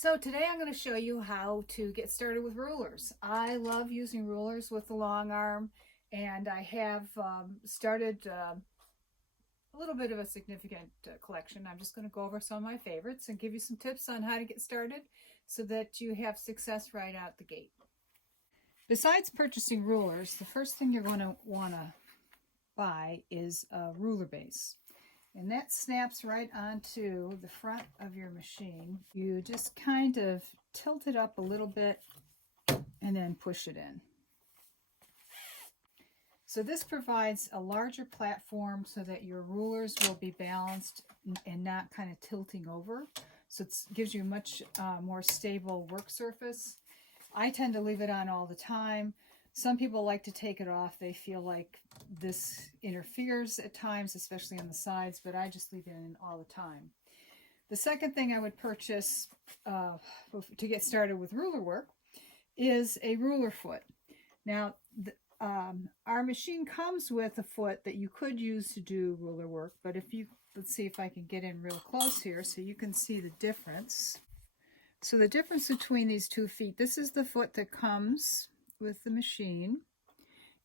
So today I'm going to show you how to get started with rulers. I love using rulers with the long arm, and I have started a little bit of a significant collection. I'm just going to go over some of my favorites and give you some tips on how to get started so that you have success right out the gate. Besides purchasing rulers, the first thing you're going to want to buy is a ruler base. And that snaps right onto the front of your machine. You just kind of tilt it up a little bit and then push it in. So this provides a larger platform so that your rulers will be balanced and not kind of tilting over. So it gives you a much more stable work surface. I tend to leave it on all the time. Some people like to take it off. They feel like this interferes at times, especially on the sides, but I just leave it in all the time. The second thing I would purchase to get started with ruler work is a ruler foot. Now, our machine comes with a foot that you could use to do ruler work, but let's see if I can get in real close here so you can see the difference. So the difference between these 2 feet, this is the foot that comes with the machine,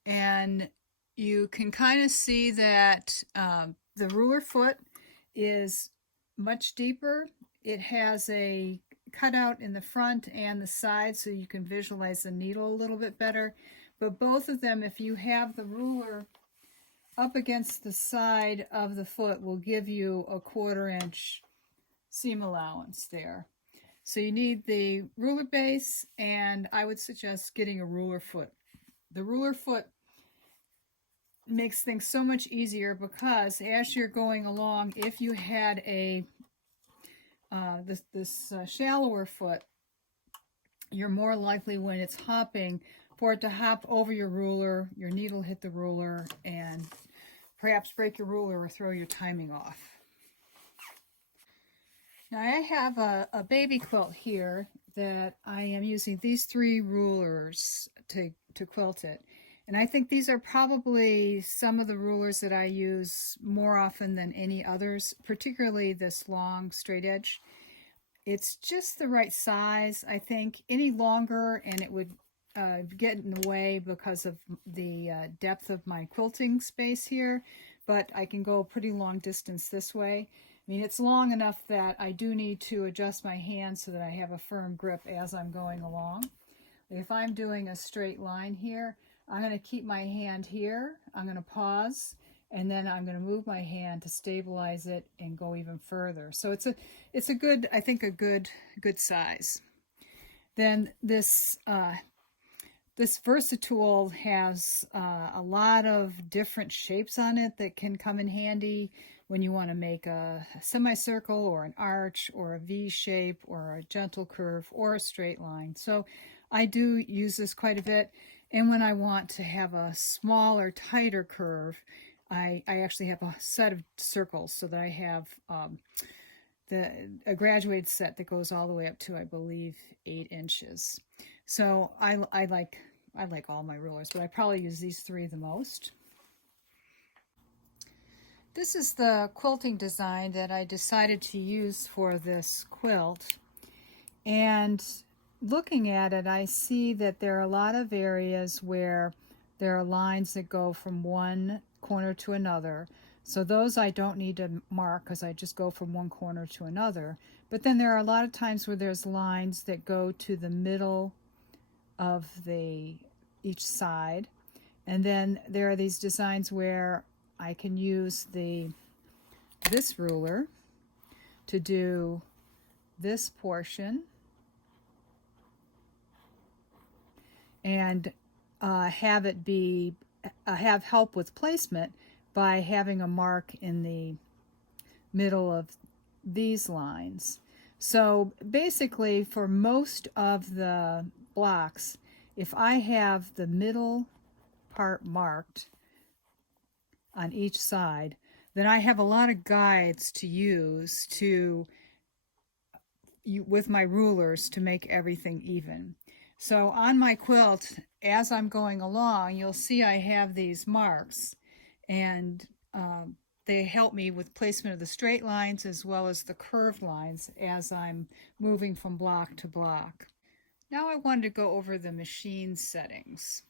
and you can kind of see that the ruler foot is much deeper. It has a cutout in the front and the side so you can visualize the needle a little bit better. But both of them, if you have the ruler up against the side of the foot, will give you a 1/4 inch seam allowance there. So you need the ruler base, and I would suggest getting a ruler foot. The ruler foot makes things so much easier because as you're going along, if you had this shallower foot, you're more likely when it's hopping for it to hop over your ruler, your needle hit the ruler, and perhaps break your ruler or throw your timing off. Now I have a baby quilt here that I am using these 3 rulers to quilt it. And I think these are probably some of the rulers that I use more often than any others, particularly this long straight edge. It's just the right size. I think any longer and it would get in the way because of the depth of my quilting space here, but I can go a pretty long distance this way. I mean, it's long enough that I do need to adjust my hand so that I have a firm grip as I'm going along. If I'm doing a straight line here, I'm going to keep my hand here, I'm going to pause, and then I'm going to move my hand to stabilize it and go even further. So it's a good, I think a good size. Then this Versatool has a lot of different shapes on it that can come in handy when you want to make a semicircle or an arch or a V shape or a gentle curve or a straight line. So I do use this quite a bit. And when I want to have a smaller, tighter curve, I actually have a set of circles so that I have a graduated set that goes all the way up to, I believe, 8 inches. So I like all my rulers, but I probably use these 3 the most. This is the quilting design that I decided to use for this quilt. And looking at it, I see that there are a lot of areas where there are lines that go from one corner to another. So those I don't need to mark because I just go from one corner to another. But then there are a lot of times where there's lines that go to the middle of each side. And then there are these designs where I can use this ruler to do this portion and have it be have help with placement by having a mark in the middle of these lines. So basically for most of the blocks, if I have the middle part marked on each side, then I have a lot of guides to use with my rulers to make everything even. So on my quilt, as I'm going along, you'll see I have these marks, and they help me with placement of the straight lines as well as the curved lines as I'm moving from block to block. Now I wanted to go over the machine settings.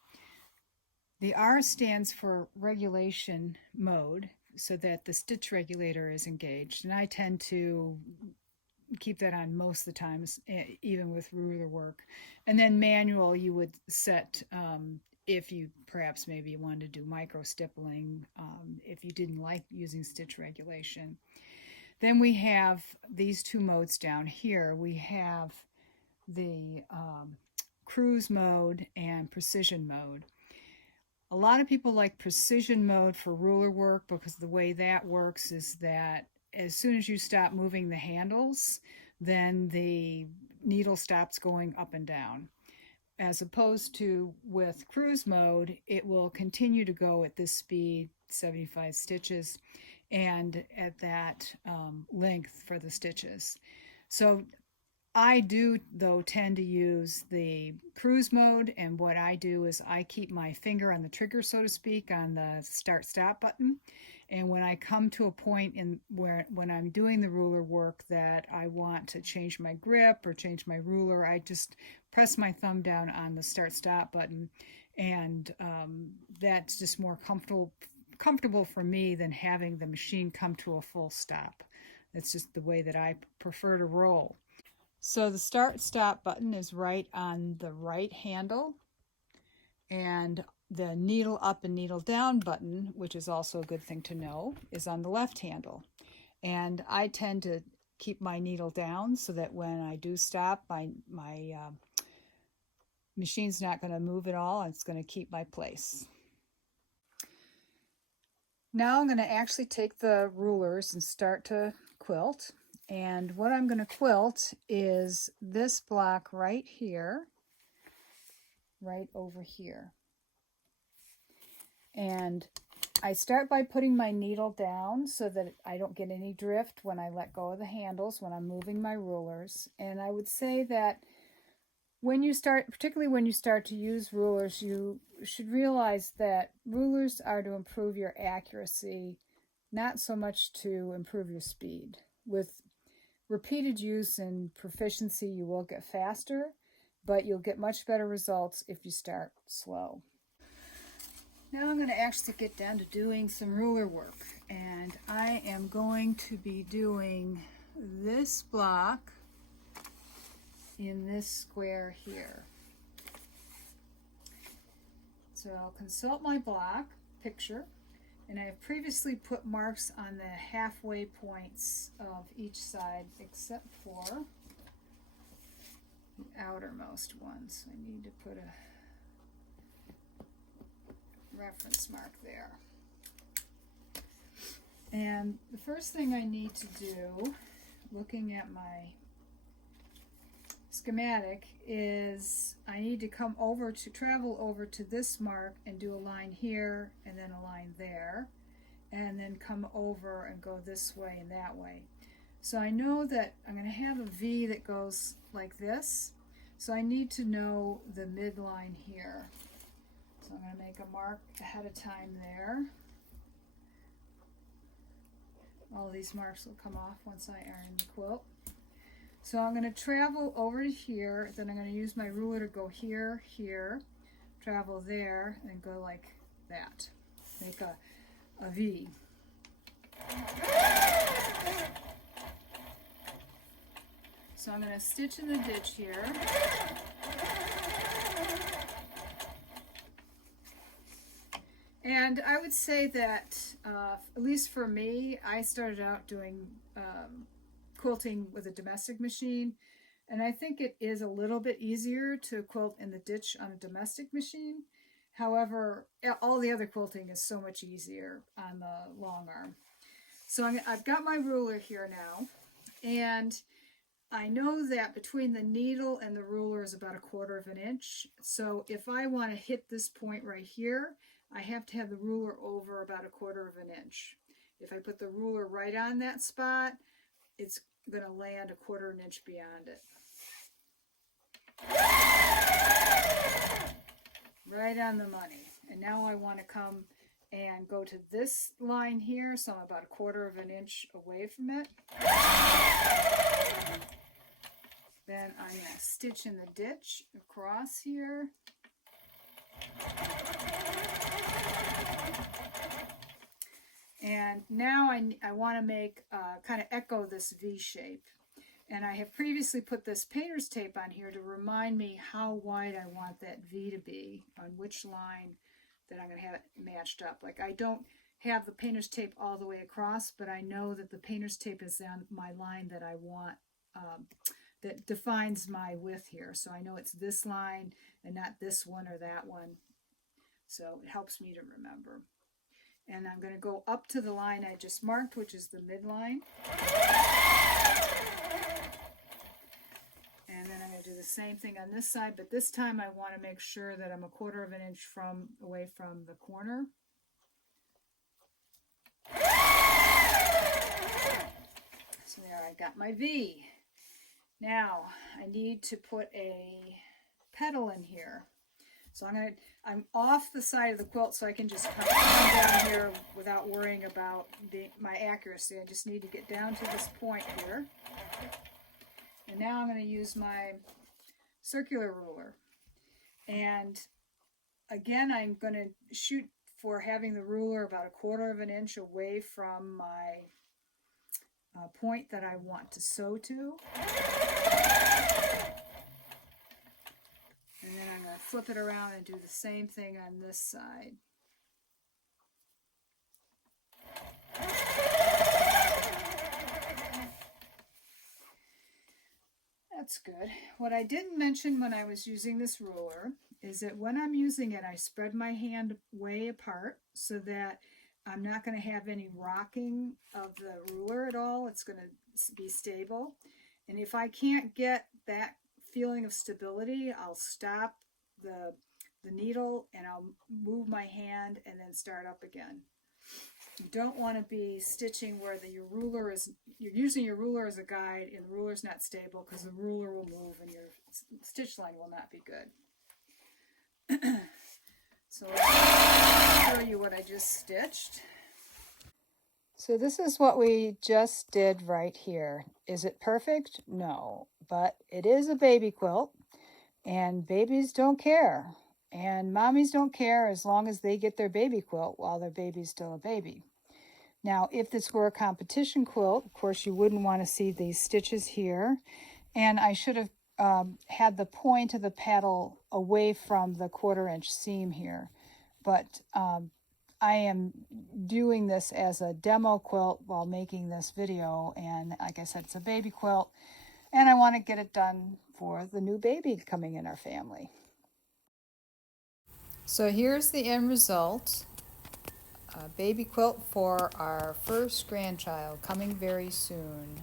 The R stands for regulation mode, so that the stitch regulator is engaged, and I tend to keep that on most of the times, even with ruler work. And then manual, you would set if you perhaps maybe wanted to do micro stippling, if you didn't like using stitch regulation. Then we have these two modes down here. We have the cruise mode and precision mode. A lot of people like precision mode for ruler work because the way that works is that as soon as you stop moving the handles, then the needle stops going up and down. As opposed to with cruise mode, it will continue to go at this speed, 75 stitches, and at that length for the stitches. So I do, though, tend to use the cruise mode, and what I do is I keep my finger on the trigger, so to speak, on the start-stop button. And when I come to a point in when I'm doing the ruler work that I want to change my grip or change my ruler, I just press my thumb down on the start-stop button, and that's just more comfortable for me than having the machine come to a full stop. That's just the way that I prefer to roll. So the start-stop button is right on the right handle, and the needle up and needle down button, which is also a good thing to know, is on the left handle. And I tend to keep my needle down so that when I do stop, my machine's not going to move at all, and it's going to keep my place. Now I'm going to actually take the rulers and start to quilt. And what I'm going to quilt is this block right here, right over here. And I start by putting my needle down so that I don't get any drift when I let go of the handles when I'm moving my rulers. And I would say that when you start, particularly when you start to use rulers, you should realize that rulers are to improve your accuracy, not so much to improve your speed. With repeated use and proficiency, you will get faster, but you'll get much better results if you start slow. Now I'm going to actually get down to doing some ruler work, and I am going to be doing this block in this square here. So I'll consult my block picture, and I have previously put marks on the halfway points of each side except for the outermost ones. I need to put a reference mark there. And the first thing I need to do, looking at my schematic, is I need to travel over to this mark and do a line here and then a line there, and then come over and go this way and that way. So I know that I'm going to have a V that goes like this, so I need to know the midline here. So I'm going to make a mark ahead of time there. All of these marks will come off once I iron the quilt. So I'm going to travel over to here, then I'm going to use my ruler to go here, here, travel there, and go like that. Make a V. So I'm going to stitch in the ditch here. And I would say that, at least for me, I started out doing quilting with a domestic machine, and I think it is a little bit easier to quilt in the ditch on a domestic machine. However, all the other quilting is so much easier on the Longarm. So I've got my ruler here now, and I know that between the needle and the ruler is about 1/4 of an inch. So if I want to hit this point right here, I have to have the ruler over about 1/4 of an inch. If I put the ruler right on that spot, it's going to land 1/4 of an inch beyond it. Right on the money. And now I want to come and go to this line here, so I'm about 1/4 of an inch away from it. Then I'm going to stitch in the ditch across here. And now I want to make kind of echo this V shape. And I have previously put this painter's tape on here to remind me how wide I want that V to be, on which line that I'm going to have it matched up. Like, I don't have the painter's tape all the way across, but I know that the painter's tape is on my line that I want, that defines my width here. So I know it's this line and not this one or that one. So it helps me to remember. And I'm going to go up to the line I just marked, which is the midline. And then I'm going to do the same thing on this side, but this time I want to make sure that I'm 1/4 of an inch away from the corner. So there, I got my V. Now I need to put a petal in here. So I'm off the side of the quilt, so I can just come down here without worrying about my accuracy. I just need to get down to this point here. And now I'm going to use my circular ruler. And again, I'm going to shoot for having the ruler about 1/4 of an inch away from my point that I want to sew to. And then I'm going to flip it around and do the same thing on this side. That's good. What I didn't mention when I was using this ruler is that when I'm using it, I spread my hand way apart so that I'm not going to have any rocking of the ruler at all. It's going to be stable. And if I can't get that feeling of stability, I'll stop the needle and I'll move my hand and then start up again. You don't want to be stitching where you're using your ruler as a guide and the ruler's not stable, because the ruler will move and your stitch line will not be good. So I'll show you what I just stitched. So this is what we just did right here. Is it perfect? No, but it is a baby quilt, and babies don't care. And mommies don't care as long as they get their baby quilt while their baby's still a baby. Now, if this were a competition quilt, of course, you wouldn't want to see these stitches here. And I should have had the point of the paddle away from the 1/4 inch seam here. But I am doing this as a demo quilt while making this video. And like I said, it's a baby quilt. And I want to get it done for the new baby coming in our family. So here's the end result. A baby quilt for our first grandchild coming very soon.